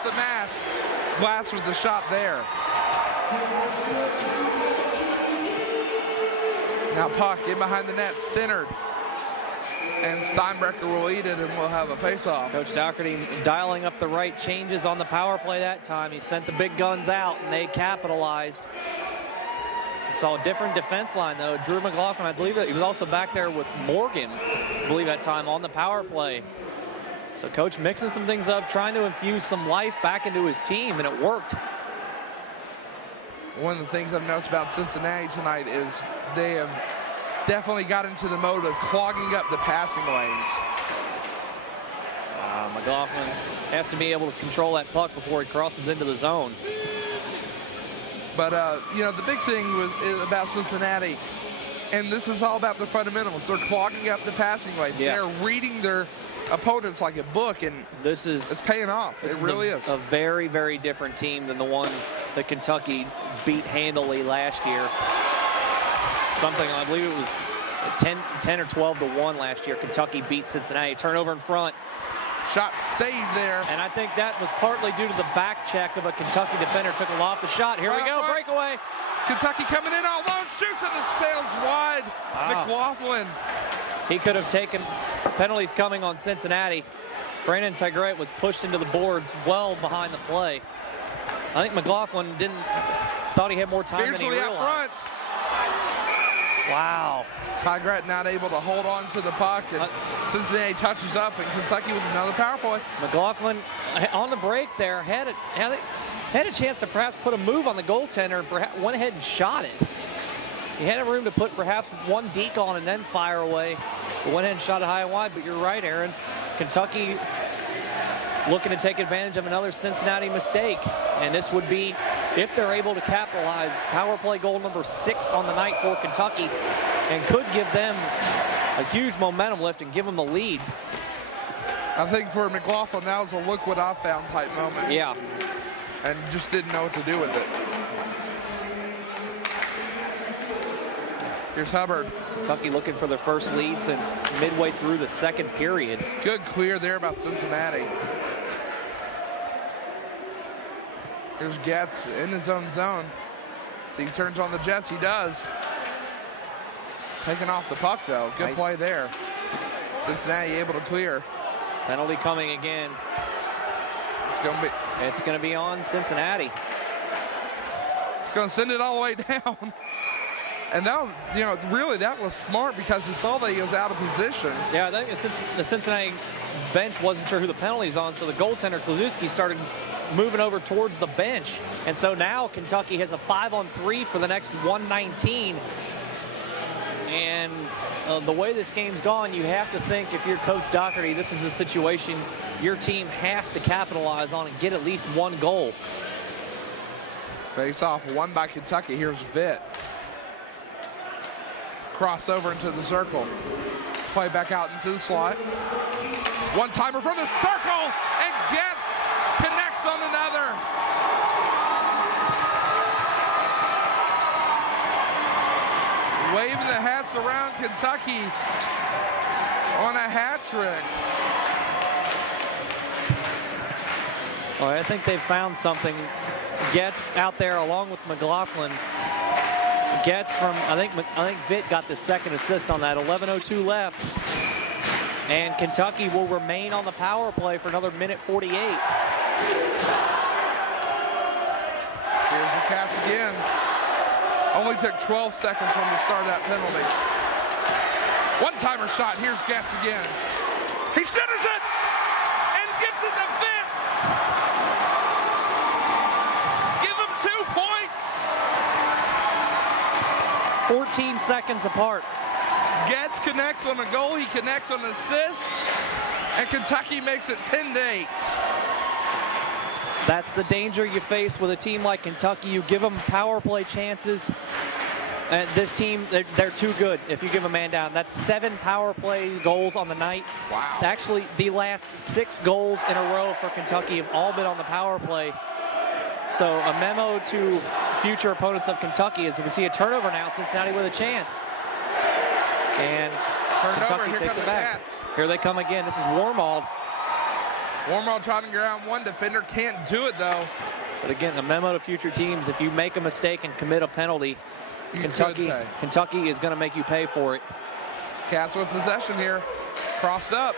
off the mat. Glass with the shot there. Now puck in behind the net, centered. And Steinbrecher will eat it, and we'll have a face-off. Coach Doherty dialing up the right changes on the power play that time. He sent the big guns out, and they capitalized. We saw a different defense line, though. Drew McLaughlin, I believe that he was also back there with Morgan, I believe that time, on the power play. So Coach mixing some things up, trying to infuse some life back into his team, and it worked. One of the things I've noticed about Cincinnati tonight is they have definitely got into the mode of clogging up the passing lanes. McLaughlin has to be able to control that puck before he crosses into the zone. But, you know, the big thing is about Cincinnati, and this is all about the fundamentals. They're clogging up the passing lanes. Yeah. They're reading their opponents like a book, and it's paying off. It really is. A very, very different team than the one that Kentucky beat handily last year. Something, I believe it was 10 or 12-1 last year. Kentucky beat Cincinnati. Turnover in front. Shot saved there. And I think that was partly due to the back check of a Kentucky defender. Took a loft the shot. Here we go, breakaway. Kentucky coming in all alone, shoots and the sails wide. Wow. McLaughlin. He could have taken penalties coming on Cincinnati. Brandon Tigray was pushed into the boards well behind the play. I think McLaughlin thought he had more time than he realized. Out front. Wow. Tigray not able to hold on to the puck, and Cincinnati touches up, and Kentucky with another power play. McLaughlin on the break there had a chance to perhaps put a move on the goaltender, perhaps went ahead and shot it. He had a room to put perhaps one deke on and then fire away. But went ahead and shot it high and wide, but you're right, Aaron. Kentucky looking to take advantage of another Cincinnati mistake. And this would be, if they're able to capitalize, power play goal number 6 on the night for Kentucky, and could give them a huge momentum lift and give them the lead. I think for McLaughlin, that was a look what I found type moment. Yeah. And just didn't know what to do with it. Here's Hubbard. Kentucky looking for their first lead since midway through the second period. Good clear there about Cincinnati. Here's Getz in his own zone. See, he turns on the Jets. He does. Taking off the puck, though. Good play there. Cincinnati able to clear. Penalty coming again. It's going to be on Cincinnati. It's going to send it all the way down. And that was, you know, really that was smart because he saw that he was out of position. Yeah, I think the Cincinnati bench wasn't sure who the penalty's on, so the goaltender, Kluszewski, started moving over towards the bench. And so now Kentucky has a 5-on-3 for the next 119. And the way this game's gone, you have to think, if you're Coach Doherty, this is a situation your team has to capitalize on and get at least one goal. Face off, won by Kentucky. Here's Vitt. Cross over into the circle. Play back out into the slot. One-timer from the circle, and connects on another. Waving the hats around Kentucky on a hat trick. Well, I think they've found something. Getz out there along with McLaughlin. Getz from, I think Vitt got the second assist on that. 11:02 left. And Kentucky will remain on the power play for another minute 48. Here's the Cats again. Only took 12 seconds from the start of that penalty. One-timer shot. Here's Getz again. He centers it and gets it to Vitt. Give him 2 points. 14 seconds apart. Getz connects on a goal. He connects on an assist. And Kentucky makes it 10-8. That's the danger you face with a team like Kentucky. You give them power play chances. And this team, they're too good if you give a man down. That's 7 power play goals on the night. Wow. Actually, the last 6 goals in a row for Kentucky have all been on the power play. So a memo to future opponents of Kentucky is if we see a turnover now, Cincinnati with a chance. And Kentucky takes it back. Here they come again. This is Warmald. Warmall trying to ground one defender, can't do it though. But again, a memo to future teams: if you make a mistake and commit a penalty, Kentucky is going to make you pay for it. Cats with possession here, crossed up,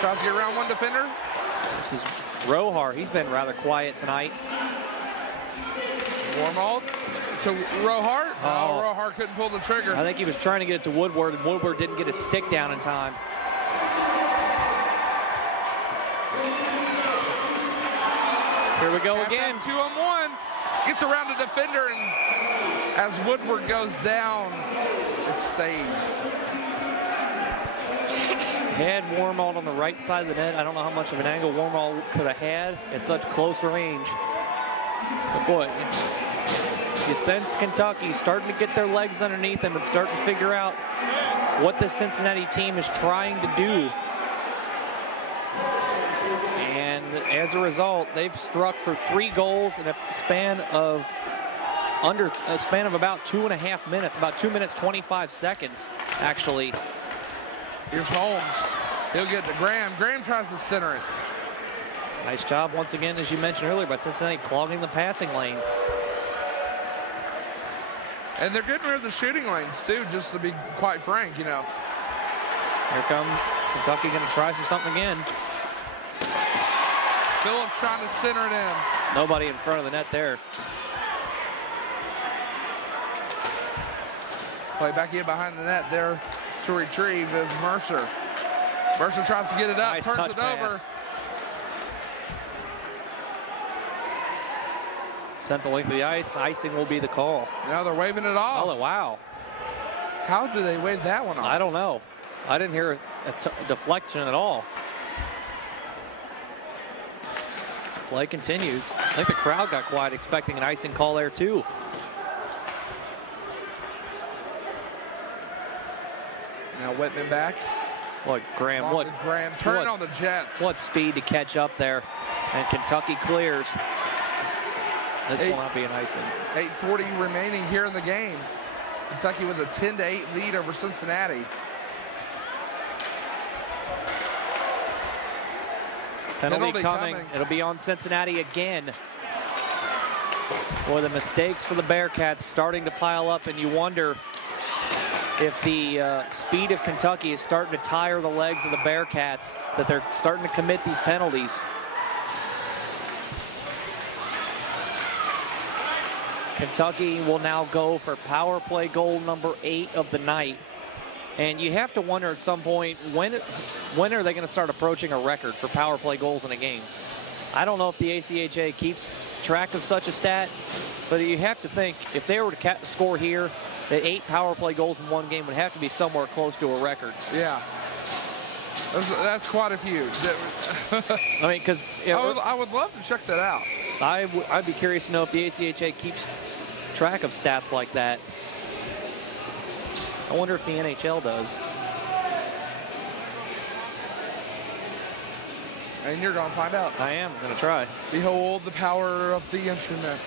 tries to get around one defender. This is Rohar. He's been rather quiet tonight. Warmall to Rohar. Oh, Rohar couldn't pull the trigger. I think he was trying to get it to Woodward, and Woodward didn't get his stick down in time. Here we go again. 2-on-1. Gets around the defender, and as Woodward goes down, it's saved. Had Warmall on the right side of the net. I don't know how much of an angle Warmall could have had at such close range. But boy, you sense Kentucky starting to get their legs underneath them and starting to figure out what the Cincinnati team is trying to do. And as a result, they've struck for 3 goals in a span of about 2.5 minutes, about 2 minutes 25 seconds, actually. Here's Holmes. He'll get to Graham. Graham tries to center it. Nice job once again, as you mentioned earlier, by Cincinnati clogging the passing lane. And they're getting rid of the shooting lanes too, just to be quite frank, you know. Here comes Kentucky, going to try for something again. Phillips trying to center it in. There's nobody in front of the net there. Play back in behind the net there to retrieve is Mercer. Mercer tries to get it up, nice turns touch it over. pass. Sent the length of the ice. Icing will be the call. Now they're waving it off. Oh, wow. How do they wave that one off? I don't know. I didn't hear a deflection at all. Play continues. I think the crowd got quiet expecting an icing call there too. Now Whitman back. What, Graham? Graham turning on the Jets. What speed to catch up there. And Kentucky clears. This will not be an icing. 8:40 remaining here in the game. Kentucky with a 10-8 lead over Cincinnati. Penalty coming. It'll be on Cincinnati again. Boy, the mistakes for the Bearcats starting to pile up, and you wonder if the speed of Kentucky is starting to tire the legs of the Bearcats, that they're starting to commit these penalties. Kentucky will now go for power play goal number 8 of the night. And you have to wonder at some point, when are they going to start approaching a record for power play goals in a game? I don't know if the ACHA keeps track of such a stat, but you have to think if they were to score here, the 8 power play goals in one game would have to be somewhere close to a record. Yeah. That's quite a few. I mean, because I would love to check that out. I'd be curious to know if the ACHA keeps track of stats like that. I wonder if the NHL does. And you're going to find out. I am going to try. Behold the power of the internet.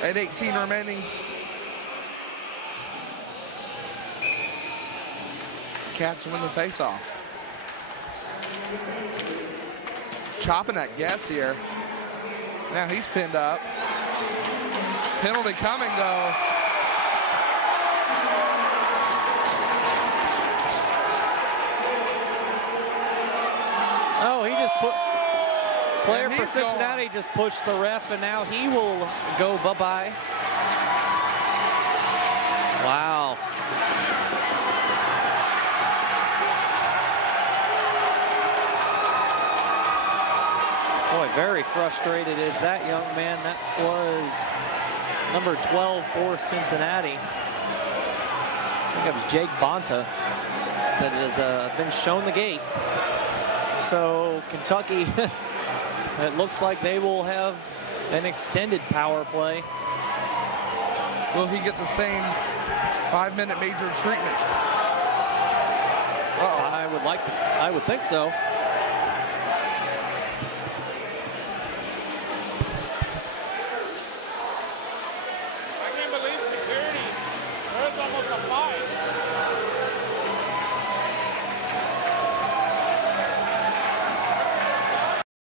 8:18 remaining. Cats win the faceoff. Chopping at Getz here. Now he's pinned up. Penalty coming though. Oh, he just put, player for Cincinnati just pushed the ref, and now he will go bye-bye. Wow. Boy, very frustrated is that young man. That was number 12 for Cincinnati. I think it was Jake Bonta that has been shown the gate. So Kentucky, it looks like they will have an extended power play. Will he get the same 5-minute major treatment? I would think so.